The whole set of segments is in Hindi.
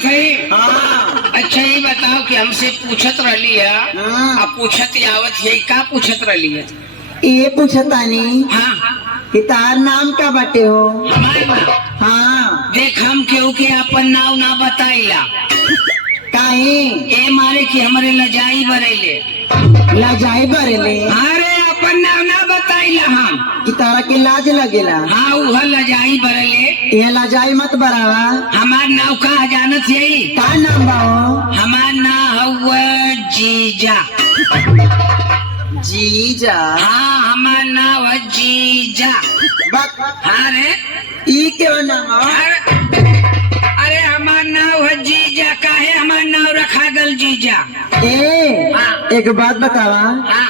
आवत है। हाँ। अच्छा ये बताओ कि हमसे पूछत रही है। हाँ। अब पूछत ही आवत है, का पूछत रही है? ये पूछतानी हाँ कि तार नाम का बाटे हो? हमारे नाम। हाँ। देख हम केहू के अपन नाव ना बताइला। काहे? ए मारे कि हमरे लजाई बरेले। लाजाई बरेले? अरे अपन नाव ना बताइला हम। कि तारा के लाज लगेला? हाँ वह लजाई बरेले। ये लाजाई मत बरावा। हमार नाव का जानत यही? का नाम बा हो? हमार नाव हुआ जीजा। जीजा? हाँ हमार नाव है जीजा। बक। हाँ रे। ई क्यों नाम हो? अरे हमार नाव है जीजा। काहे हमार नाव रखा गल जीजा? ए हाँ। एक बात बतावा, हाँ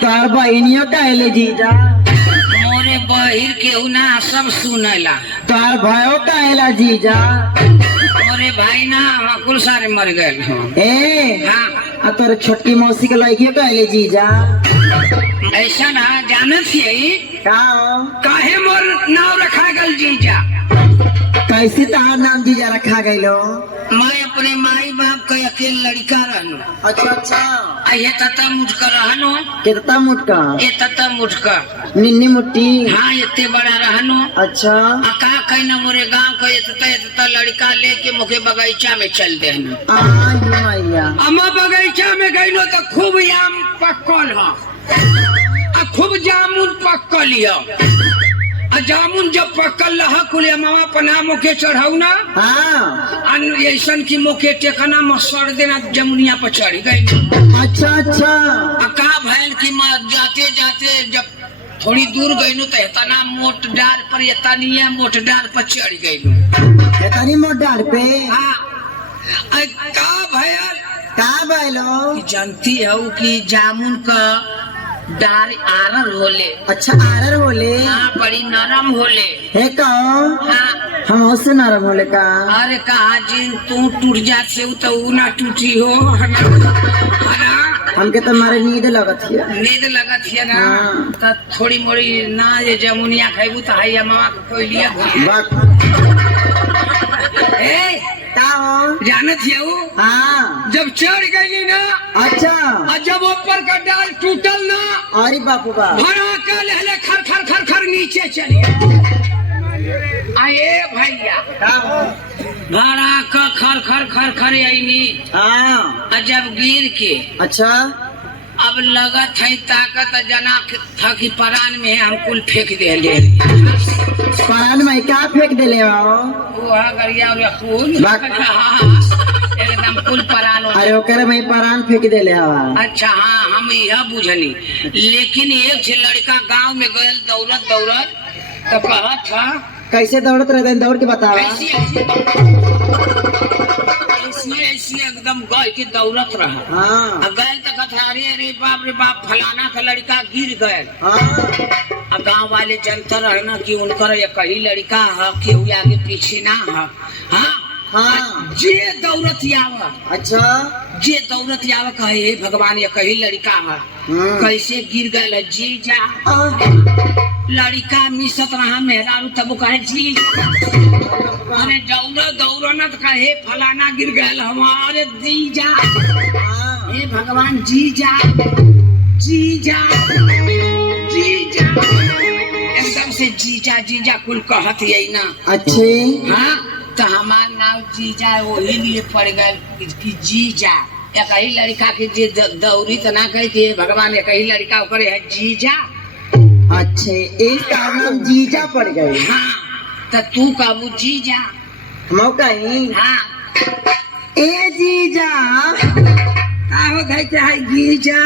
तार बहनियों काहेले जीजा? मोरे बहिर केहू ना सब सुनेला। तार भाइयों काहेला जीजा? मोरे भाई ना कुल सारे मर गए। ए हाँ तोर छोटकी मौसी के लड़कियों काहेले जीजा? ऐसा ना जानत यही? का हो? काहे मोर नाव रखा गल जीजा? कैसे तार नाम जीजा रखा गइलो? मैं अपने माई बाप का अकेले लड़का रहनो। अच्छा अच्छा। आ ये तता मुझका रहनो। कितना मुटका? ये तता मुझका। निन्नी मुट्टी? हाँ इतने बड़ा रहनो। अच्छा। का कहना मोरे गांव का ये लड़का लेके मुखे बगीचा में चल देना। मैया अम्मा बगीचा में गई नो तो खूब आम पक्कल हो, खूब जामुन पक्कल हो। जामुन जब पक्कल रहा कुल मामा पना मुखे चढ़ाऊ ना। हाँ। ऐसन की मुखे टेकना मसर देना जमुनिया पर चढ़ गई। अच्छा अच्छा। का भैन की जाते जाते जब थोड़ी दूर गई नो तो इतना मोट डार पर इतनी मोट डार पर चढ़ गई। इतनी मोट डार पे? हाँ का भैया का भैलो? जानती हो कि जामुन का डार आरर होले। अच्छा आरर होले? हाँ बड़ी नरम होले। है कहो? हाँ हम उससे नरम होले का? अरे कहा जिन तू टूट जाते हो तो वो ना टूटी हो। हमके तो मारे नींद लगत है। नींद लगत है ना। हाँ। तो थोड़ी मोड़ी ना ये जमुनिया खाइबू तो हाई मामा को कोई लिया। ए का हो? जानत है वो? हाँ। जब चढ़ गई ना। अच्छा। और जब ऊपर का डाल टूटल ना। अरे बापू बा। भरा का लहले खर खर खर खर नीचे चली। आए भैया का हो? भरा का खर खर खर खर आईनी। हाँ। जब गिर के अच्छा। अब लगत है ताकत जना था कि परान में हम कुल फेंक दे। परान में क्या फेंक देले हो? वो गरिया और खून एकदम कुल परान हो। अरे ओकरे में परान फेंक देले हवा। अच्छा हाँ हम यह बुझनी। लेकिन एक से लड़का गांव में गए दौड़त दौड़त तो कहा था कैसे दौड़त रहते? दौड़ के बतावा। ऐसी एकदम गए के दौड़त रहा। हाँ। गए तो कहता अरे रे बाप फलाना का लड़का गिर गए। हाँ। गांव वाले जनता रहे ना कि उनकर एक ही लड़का है, केहू आगे पीछे ना है। हाँ हाँ। जे दौड़त आवा। अच्छा। जे दौड़त आवा कहे हे भगवान एक ही लड़का है, कैसे गिर गए जीजा। लड़का मिसत रहा मेहरारू तब कहे जी। अरे दौड़ दौड़ना तो कहे फलाना गिर गए हमारे जीजा। हे भगवान जीजा जीजा जीजा एकदम से जीजा जीजा कुल कहत यही ना। अच्छे। हाँ तो हमार नाम जीजा वही लिए पड़ गए कि जीजा एक ही लड़का के जे दौड़ी तो ना कहे कि भगवान एक ही लड़का करे है जीजा। अच्छे एक का नाम जीजा पड़ गए। हाँ तो तू काबू जीजा। मौका ही। हाँ ए जीजा का हो गए है जीजा।